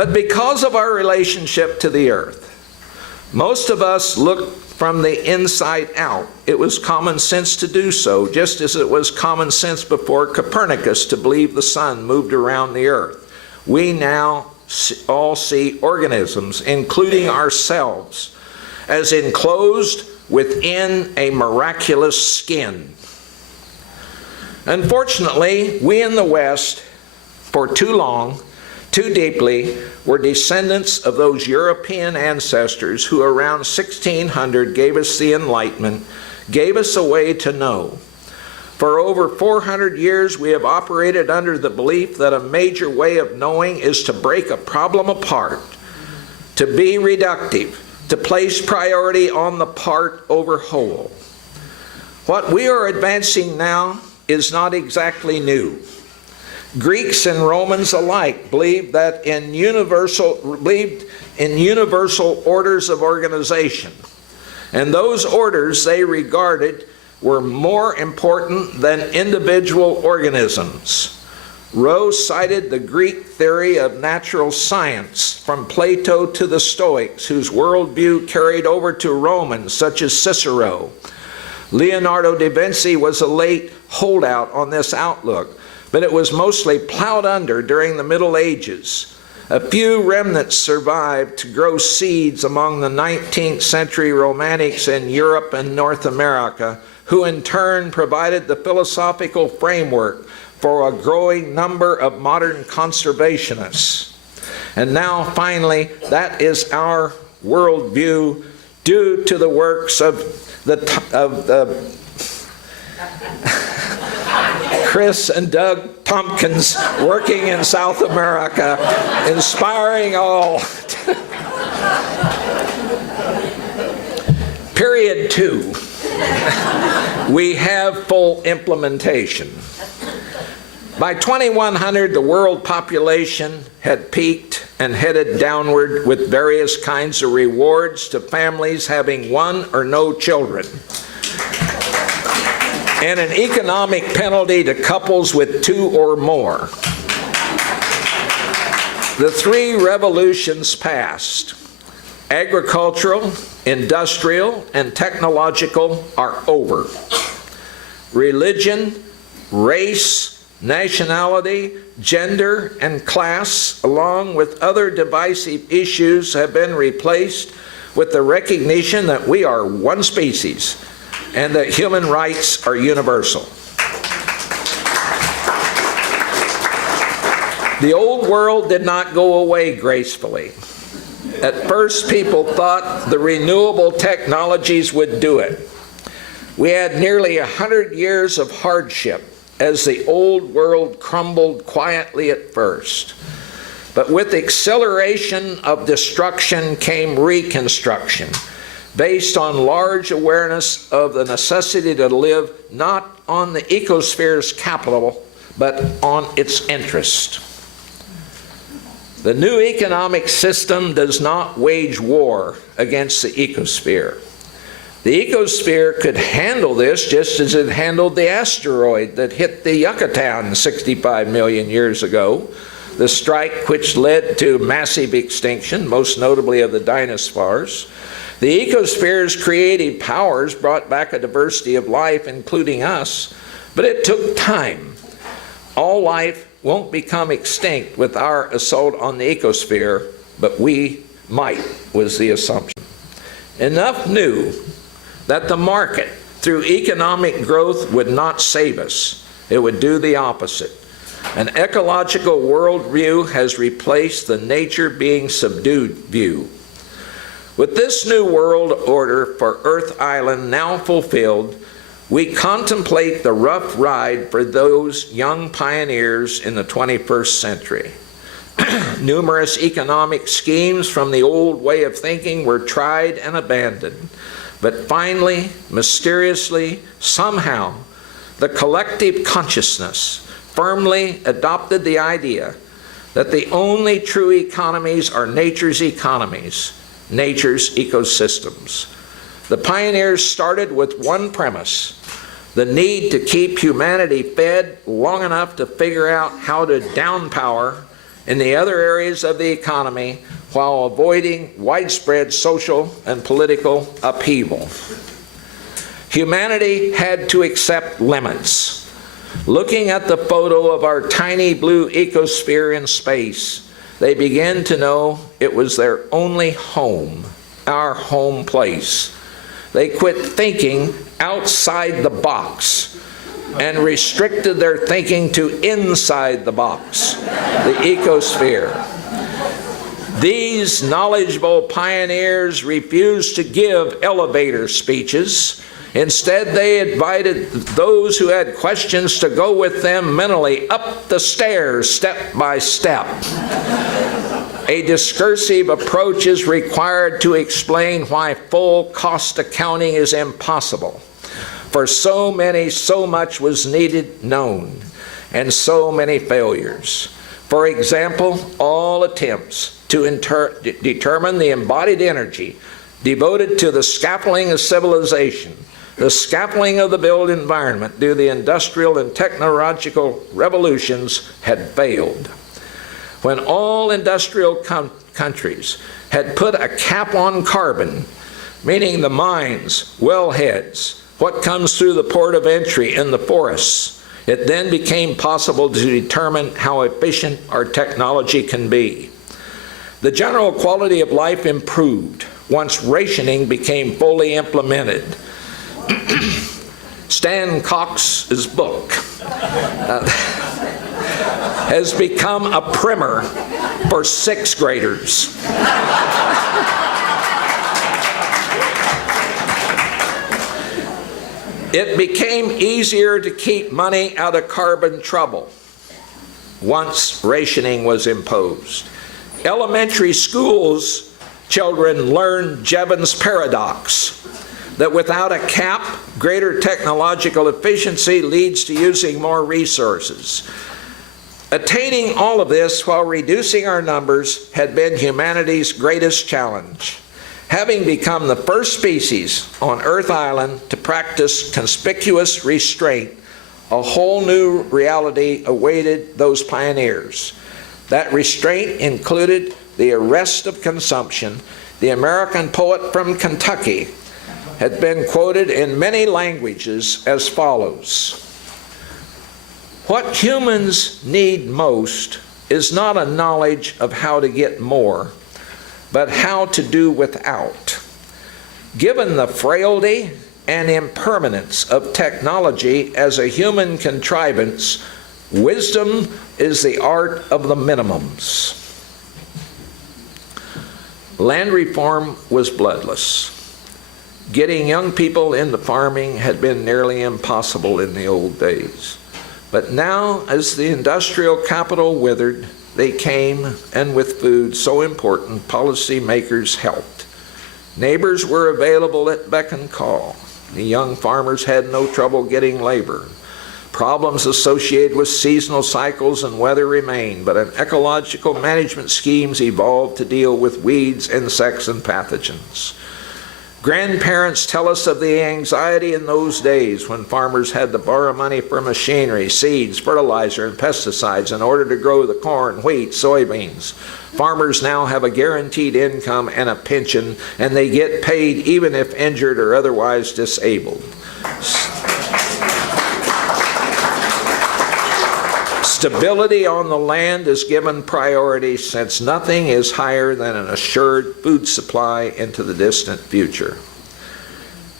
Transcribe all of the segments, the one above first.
But because of our relationship to the earth, most of us look from the inside out. It was common sense to do so, just as it was common sense before Copernicus to believe the sun moved around the earth. We now all see organisms, including ourselves, as enclosed within a miraculous skin. Unfortunately, we in the West, for too long, too deeply, were descendants of those European ancestors who around 1600 gave us the Enlightenment, gave us a way to know. For over 400 years, we have operated under the belief that a major way of knowing is to break a problem apart, to be reductive, to place priority on the part over whole. What we are advancing now is not exactly new. Greeks and Romans alike believed in universal orders of organization. And those orders they regarded were more important than individual organisms. Rowe cited the Greek theory of natural science from Plato to the Stoics, whose worldview carried over to Romans such as Cicero. Leonardo da Vinci was a late holdout on this outlook, but it was mostly plowed under during the Middle Ages. A few remnants survived to grow seeds among the 19th century Romantics in Europe and North America, who in turn provided the philosophical framework for a growing number of modern conservationists. And now, finally, that is our worldview due to the works of the Chris and Doug Tompkins working in South America, inspiring all. Period 2. We have full implementation. By 2100, the world population had peaked and headed downward with various kinds of rewards to families having one or no children, and an economic penalty to couples with two or more. The three revolutions passed. Agricultural, industrial, and technological are over. Religion, race, nationality, gender, and class, along with other divisive issues, have been replaced with the recognition that we are one species and that human rights are universal. The old world did not go away gracefully. At first, people thought the renewable technologies would do it. We had nearly 100 years of hardship as the old world crumbled quietly at first. But with acceleration of destruction came reconstruction, based on large awareness of the necessity to live not on the ecosphere's capital, but on its interest. The new economic system does not wage war against the ecosphere. The ecosphere could handle this just as it handled the asteroid that hit the Yucatan 65 million years ago, the strike which led to massive extinction, most notably of the dinosaurs. The ecosphere's creative powers brought back a diversity of life, including us, but it took time. All life won't become extinct with our assault on the ecosphere, but we might, was the assumption. Enough knew that the market, through economic growth, would not save us. It would do the opposite. An ecological worldview has replaced the nature being subdued view. With this new world order for Earth Island now fulfilled, we contemplate the rough ride for those young pioneers in the 21st century. Numerous economic schemes from the old way of thinking were tried and abandoned. But finally, mysteriously, somehow, the collective consciousness firmly adopted the idea that the only true economies are nature's economies, nature's ecosystems. The pioneers started with one premise: the need to keep humanity fed long enough to figure out how to downpower in the other areas of the economy while avoiding widespread social and political upheaval. Humanity had to accept limits. Looking at the photo of our tiny blue ecosphere in space, they began to know it was their only home, our home place. They quit thinking outside the box and restricted their thinking to inside the box, the ecosphere. These knowledgeable pioneers refused to give elevator speeches. Instead, they invited those who had questions to go with them mentally up the stairs, step by step. A discursive approach is required to explain why full cost accounting is impossible. For so much was needed known, and so many failures. For example, all attempts to determine the embodied energy devoted to the scaffolding of civilization, the scaffolding of the built environment due to the industrial and technological revolutions had failed. When all industrial countries had put a cap on carbon, meaning the mines, wellheads, what comes through the port of entry in the forests, it then became possible to determine how efficient our technology can be. The general quality of life improved once rationing became fully implemented. Stan Cox's book has become a primer for 6th graders. It became easier to keep money out of carbon trouble once rationing was imposed. Elementary schools children learned Jevons paradox, that without a cap, greater technological efficiency leads to using more resources. Attaining all of this while reducing our numbers had been humanity's greatest challenge. Having become the first species on Earth Island to practice conspicuous restraint, a whole new reality awaited those pioneers. That restraint included the arrest of consumption. The American poet from Kentucky had been quoted in many languages as follows: "What humans need most is not a knowledge of how to get more, but how to do without. Given the frailty and impermanence of technology as a human contrivance, wisdom is the art of the minimums." Land reform was bloodless. Getting young people into farming had been nearly impossible in the old days. But now, as the industrial capital withered, they came, and with food so important, policymakers helped. Neighbors were available at beck and call. The young farmers had no trouble getting labor. Problems associated with seasonal cycles and weather remained, but an ecological management schemes evolved to deal with weeds, insects, and pathogens. Grandparents tell us of the anxiety in those days when farmers had to borrow money for machinery, seeds, fertilizer, and pesticides in order to grow the corn, wheat, soybeans. Farmers now have a guaranteed income and a pension, and they get paid even if injured or otherwise disabled. Stability on the land is given priority, since nothing is higher than an assured food supply into the distant future.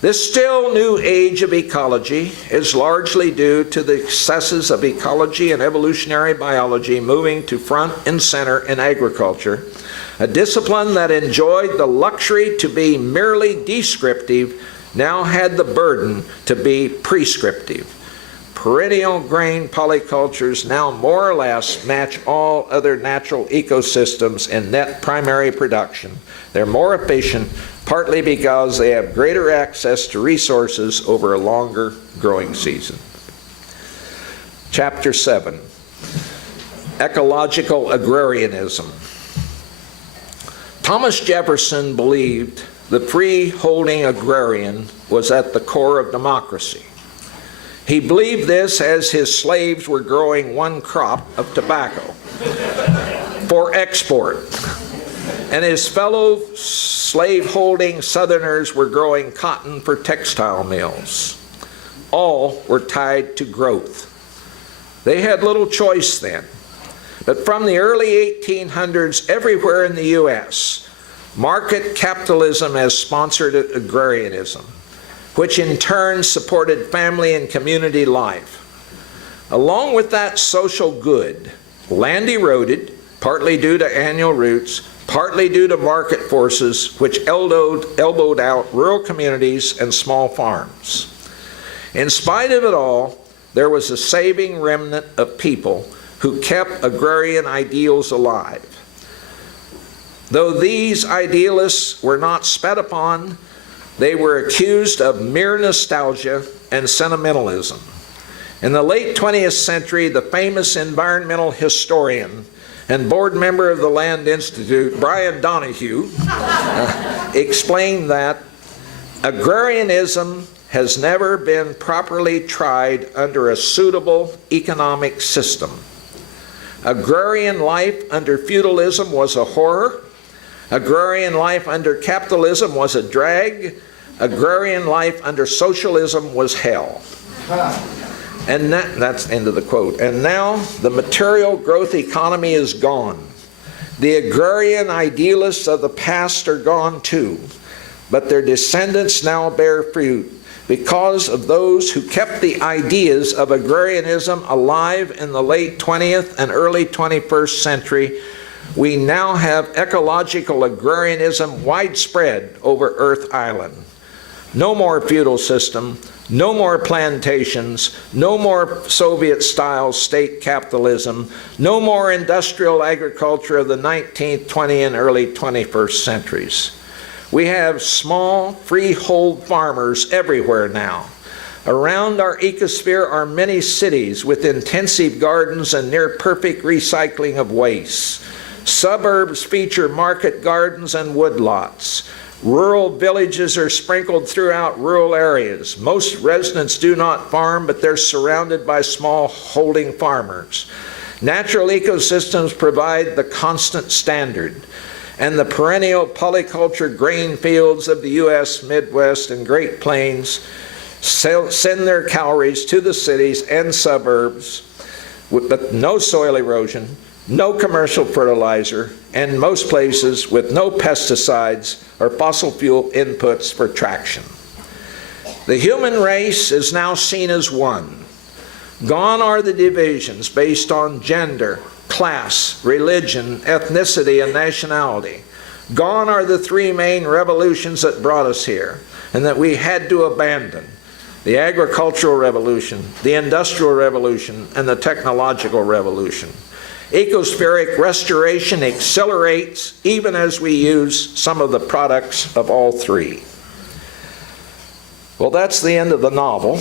This still new age of ecology is largely due to the successes of ecology and evolutionary biology moving to front and center in agriculture, a discipline that enjoyed the luxury to be merely descriptive now had the burden to be prescriptive. Perennial grain polycultures now more or less match all other natural ecosystems in net primary production. They're more efficient, partly because they have greater access to resources over a longer growing season. Chapter 7, Ecological Agrarianism. Thomas Jefferson believed the free-holding agrarian was at the core of democracy. He believed this as his slaves were growing one crop of tobacco. for export. And his fellow slave-holding Southerners were growing cotton for textile mills. All were tied to growth. They had little choice then. But from the early 1800s, everywhere in the U.S., market capitalism has sponsored agrarianism, which in turn supported family and community life. Along with that social good, land eroded, partly due to annual roots, partly due to market forces which elbowed out rural communities and small farms. In spite of it all, there was a saving remnant of people who kept agrarian ideals alive. Though these idealists were not spat upon, they were accused of mere nostalgia and sentimentalism. In the late 20th century, the famous environmental historian and board member of the Land Institute, Brian Donahue, explained that agrarianism has never been properly tried under a suitable economic system. Agrarian life under feudalism was a horror. Agrarian life under capitalism was a drag. Agrarian life under socialism was hell. And that's the end of the quote. And now the material growth economy is gone. The agrarian idealists of the past are gone too, but their descendants now bear fruit because of those who kept the ideas of agrarianism alive in the late 20th and early 21st century. We now have ecological agrarianism widespread over Earth Island. No more feudal system, no more plantations, no more Soviet-style state capitalism, no more industrial agriculture of the 19th, 20th, and early 21st centuries. We have small, freehold farmers everywhere now. Around our ecosphere are many cities with intensive gardens and near-perfect recycling of waste. Suburbs feature market gardens and woodlots. Rural villages are sprinkled throughout rural areas. Most residents do not farm, but they're surrounded by small holding farmers. Natural ecosystems provide the constant standard, and the perennial polyculture grain fields of the U.S. Midwest and Great Plains send their calories to the cities and suburbs with no soil erosion, no commercial fertilizer, and most places with no pesticides or fossil fuel inputs for traction. The human race is now seen as one. Gone are the divisions based on gender, class, religion, ethnicity, and nationality. Gone are the three main revolutions that brought us here and that we had to abandon: the agricultural revolution, the industrial revolution, and the technological revolution. Ecospheric restoration accelerates even as we use some of the products of all three. Well, that's the end of the novel.